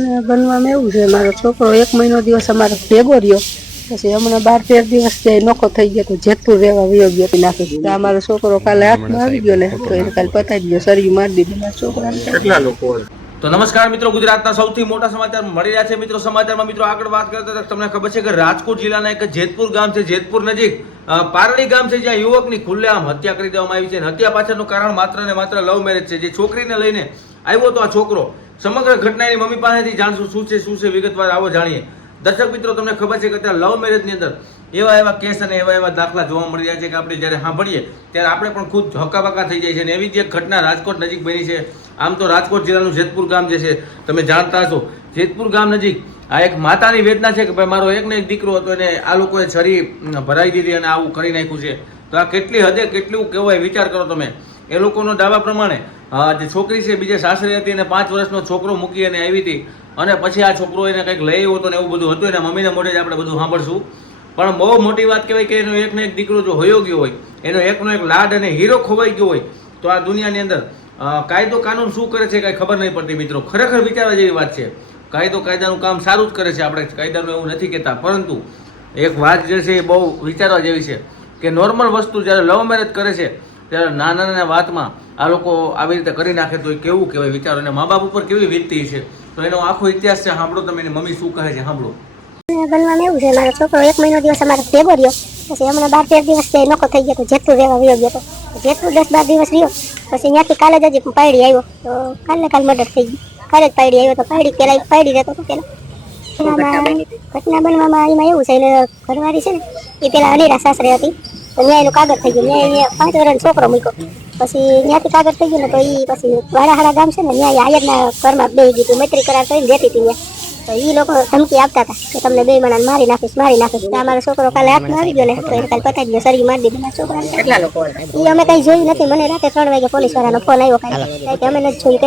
બનવામાં એવું છે, મારો છોકરો 1 મહિનો દિવસ અમારો ભેગો રહ્યો, પછી હમણાં 12-13 દિવસ જાય નોખો થઈ ગયો તો જેતપુર રહેવા વયો ગયો નાખી. અમારો છોકરો કાલે હાથમાં આવી ગયો ને તો એને કાલે પતાવી ગયો, શરીર મારી દીધું મારા છોકરાને. કેટલા લોકો? તો નમસ્કાર મિત્રો, ગુજરાતના સૌથી મોટા સમાચાર મળી રહ્યા છે. મિત્રો સમાચારમાં મિત્રો આગળ વાત કરતા હતા, તમને ખબર છે કે રાજકોટ જિલ્લાના એક જેતપુર ગામ છે, જેતપુર નજીક પારડી ગામ છે, જ્યાં યુવકની ખુલ્લેઆમ હત્યા કરી દેવામાં આવી છે. હત્યા પાછળનું કારણ માત્ર ને માત્ર લવ મેરેજ છે. જે છોકરીને લઈને આવ્યો તો આ છોકરો, સમગ્ર ઘટનાની મમ્મી પાસેથી જાણશું શું છે વિગતવાર આવો જાણીએ. દર્શક મિત્રો, તમને ખબર છે કે અત્યારે લવ મેરેજની અંદર એવા કેસ અને એવા દાખલા જોવા મળી રહ્યા છે કે આપણે જ્યારે સાંભળીએ ત્યારે આપણે પણ ખુદ હકાબકા થઈ જાય છે. અને એવી જ એક ઘટના રાજકોટ નજીક બની છે. આમ તો રાજકોટ જિલ્લાનું જેતપુર ગામ જે છે તમે જાણતા હશો, જેતપુર ગામ નજીક આ એક માતાની વેદના છે કે ભાઈ મારો એક ને એક દીકરો હતો, એને આ લોકોએ છરી ભરાઈ દીધી અને આવું કરી નાખ્યું છે. તો આ કેટલી હદે કેટલું કહેવાય, વિચાર કરો તમે. એ લોકોનો દાવા પ્રમાણે જે છોકરી છે બીજે સાસરે હતી અને 5 વર્ષનો છોકરો મૂકી અને આવી હતી, અને પછી આ છોકરો એને કંઈક લઈ આવ્યો હતો ને એવું બધું હતું. એના મમ્મીને મોઢે જ આપણે બધું સાંભળશું. પણ બહુ મોટી વાત કહેવાય કે એનો એક ને એક દીકરો જો હોયો ગયો હોય, એનો એકનો એક લાડ અને હીરો ખોવાઈ ગયો હોય, તો આ દુનિયાની અંદર કાયદો કાનૂન શું કરે છે કાંઈ ખબર નહીં પડતી. મિત્રો ખરેખર વિચારવા જેવી વાત છે. કાયદાનું કામ સારું જ કરે છે, આપણે કાયદાનું એવું નથી કહેતા, પરંતુ એક વાત જે છે એ બહુ વિચારવા જેવી છે કે નોર્મલ વસ્તુ જ્યારે લવ મેરેજ કરે છે ત્યારે નાના વાતમાં આ લોકો આવી રીતે કરી નાખે તો એ કેવું કહેવાય, વિચારો. અને મા બાપ ઉપર કેવી વીતતી છે. તો એનો આખો ઇતિહાસ છે, સાંભળો તમે. એની મમ્મી શું કહે છે સાંભળો. બનવામાં એવું છે, મારો છોકરો 1 મહિનો દિવસ અમારો ભેગો રહ્યો, પછી હમણાં 12-13 દિવસ જાય નોખો થઈ ગયો તો જેતપુર રહેવા વયો ગયો હતો. જેતપુર 10-12 દિવસ રહ્યો, પછી ત્યાંથી કાલે જ હજી પાયડી આવ્યો તો કાલ મર્ડર થઈ ગયું. કાલે જ પાયડી આવ્યો તો પાયડી રહેતો હતો પેલા. ઘટના બનવામાં એમાં એવું છે, એને ઘરવાળી છે ને એ પેલા અલીરા સાસરે હતી, તો ત્યાં એનું કાગળ થઈ ગયું. ત્યાં 5 વર્ષનો છોકરો મૂક્યો, પછી ત્યાંથી કાગળ થઈ ગયું ને તો એ પછી વાડાહાડા ગામ છે ને ત્યાં આયરના ઘરમાં બેસી ગયું, મૈત્રી કરાર કરીને રહેતી હતી ત્યાં. તો એ લોકો ધમકી આપતા હતા કે તમને 2 મહિના મારી નાખીશ. તો અમારો છોકરો કાલે હાથમાં આવી ગયો ને તો એને કાલે પતાવી ગયો, શરીર મારી દીધું મારા છોકરાને. કેટલા લોકો? એ અમે કઈ જોયું નથી. મને રાતે 3 વાગે પોલીસ વાળાનો ફોન આવ્યો, કઈ અમે નથી જોયું.